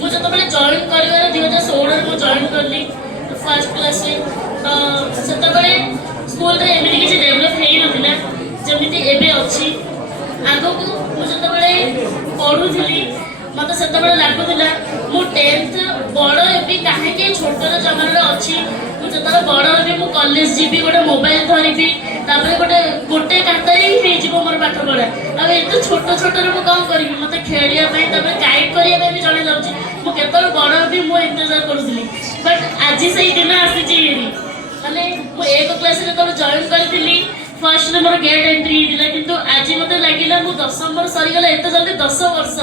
मुझे तो मैंने जॉइन कर 2016 में जॉइन करली फर्स्ट क्लास रे तो सेतबेले स्कूल रे एमिति किछि डेवलप हेई नथिला जेमिति एबे अछि आगो को मुझे तो बेले पढुथिली मते सेतबेले लागुथिला मु 10th बड़ एबी काहे के छोटो जमाना रे अछि मु जतरा बड़ एबी मु कॉलेज जीबी गोटे मोबाइल धरिबी तापर गोटे कातारी हे जीवो मोर पाठ पढा अब एतो छोटो छोटो रे मु काम करबी मते खेलिया पई तापर गाइड करिया पई भी जणे जाउची मु केतल बड़ भी मु इंतजार करूथली बट आज सही दिन आसी माने मु एक क्लास रे तो join करथिली first ray more get entry दिला किंतु आज मते लागिला मु 10 नंबर सरी गला एतो जल्दी 10 वर्ष